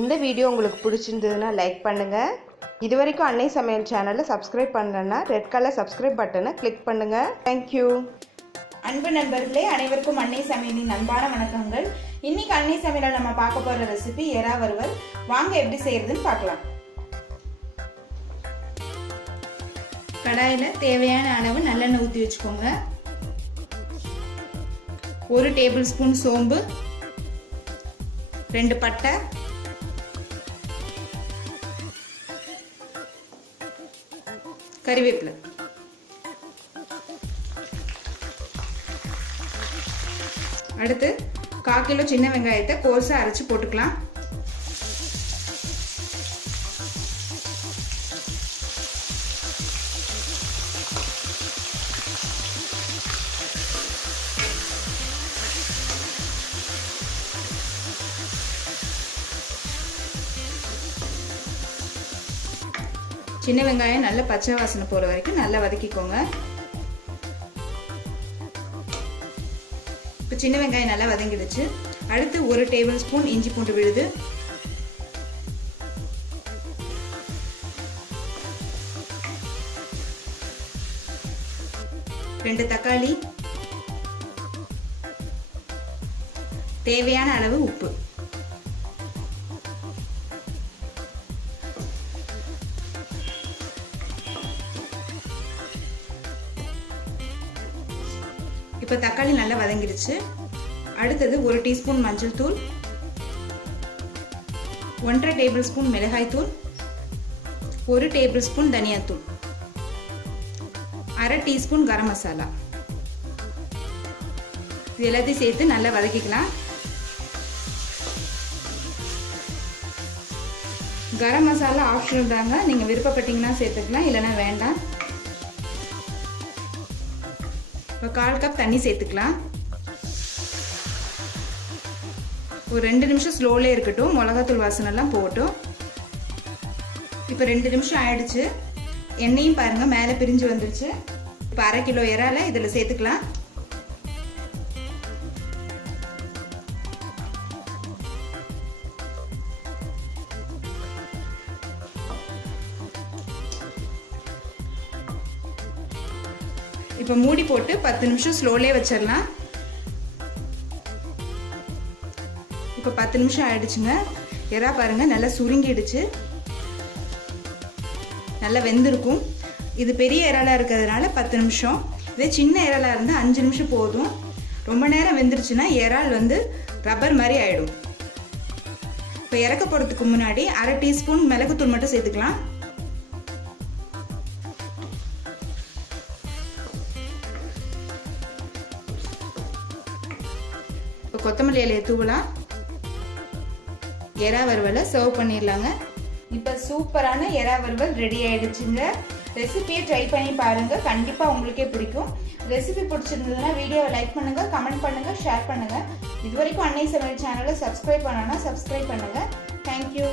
இந்த வீடியோ உங்களுக்கு பிடிச்சிருந்ததுன்னா லைக் பண்ணுங்கள். இது வரைக்கும் அன்னை சமையல் சேனலை சப்ஸ்கிரைப் பண்ணலன்னா ரெட் கலர் சப்ஸ்கிரைப் பட்டனை கிளிக் பண்ணுங்கள். தேங்க்யூ. அன்பு நண்பர்களே, அனைவருக்கும் அன்னை சமையலின் அன்பான வணக்கங்கள். இன்னைக்கு அன்னை சமையலில் நம்ம பார்க்க போகிற ரெசிபி எறா வறுவல். வாங்க எப்படி செய்யறதுன்னு பார்க்கலாம். கடாயில் தேவையான அளவு நல்லெண்ணெய் ஊற்றி வச்சுக்கோங்க. 1 டேபிள் ஸ்பூன் சோம்பு, 2 பட்டை, கறிவேப்பிலை, அடுத்து 1/4 கிலோ சின்ன வெங்காயத்தை கோர்ஸா அரைச்சு போட்டுக்கலாம். சின்ன வெங்காயம் நல்ல பச்சை வாசனை போற வரைக்கும் நல்லா வதக்கிக்கோங்க. இப்போ சின்ன வெங்காயம் நல்லா வதங்கிடுச்சு. அடுத்து 1 டேபிள் ஸ்பூன் இஞ்சி பூண்டு விழுது, 2 தக்காளி, தேவையான அளவு உப்பு. இப்போ தக்காளி நல்லா வதங்கிடுச்சு. அடுத்தது 1 டீஸ்பூன் மஞ்சள் தூள், 1/2 டேபிள் ஸ்பூன் மிளகாய் தூள், 1 டேபிள் ஸ்பூன் தனியாத்தூள், 1/2 டீஸ்பூன் கரம் மசாலா. இது எல்லாத்தையும் சேர்த்து நல்லா வதக்கிக்கலாம். கரம் மசாலா ஆப்ஷனல் தாங்க, நீங்கள் விருப்பப்பட்டீங்கன்னா சேர்த்துக்கலாம், இல்லைன்னா வேண்டாம். இப்போ 1/4 கப் தண்ணி சேர்த்துக்கலாம். ஒரு 2 நிமிஷம் ஸ்லோலே இருக்கட்டும், மிளகாத்தூள் வாசனைலாம் போகட்டும். இப்போ 2 நிமிஷம் ஆயிடுச்சு. எண்ணெயும் பாருங்க மேலே பிரிஞ்சு வந்துருச்சு. இப்போ 1/2 கிலோ இறாலை இதில் சேர்த்துக்கலாம். இப்போ மூடி போட்டு 10 நிமிஷம் ஸ்லோலே வச்சிடலாம். இப்போ 10 நிமிஷம் ஆயிடுச்சுங்க. எறா பாருங்க நல்லா சுருங்கிடுச்சு, நல்லா வெந்திருக்கும். இது பெரிய இறாலா இருக்கிறதுனால 10 நிமிஷம். இதே சின்ன இறாலா இருந்தால் 5 நிமிஷம் போதும். ரொம்ப நேரம் வெந்துருச்சுன்னா இறால் ரப்பர் மாதிரி ஆயிடும். இப்போ இறக்க போகிறதுக்கு முன்னாடி 1/2 டீஸ்பூன் மிளகுத்தூள் மட்டும் சேர்த்துக்கலாம். கொத்தமல்லி இலையை தூவலாம். எறா வறுவலை சர்வ் பண்ணிடலாங்க. இப்போ சூப்பரான எறா வறுவல் ரெடி ஆயிடுச்சுங்க. ரெசிபியை ட்ரை பண்ணி பாருங்க, கண்டிப்பா உங்களுக்கே பிடிக்கும். ரெசிபி பிடிச்சிருந்ததுன்னா வீடியோவை லைக் பண்ணுங்க, கமெண்ட் பண்ணுங்க, ஷேர் பண்ணுங்க. இது வரைக்கும் அன்னை சமையல் சேனலை சப்ஸ்கிரைப் பண்ணனா சப்ஸ்கிரைப் பண்ணுங்க. தேங்க்யூ.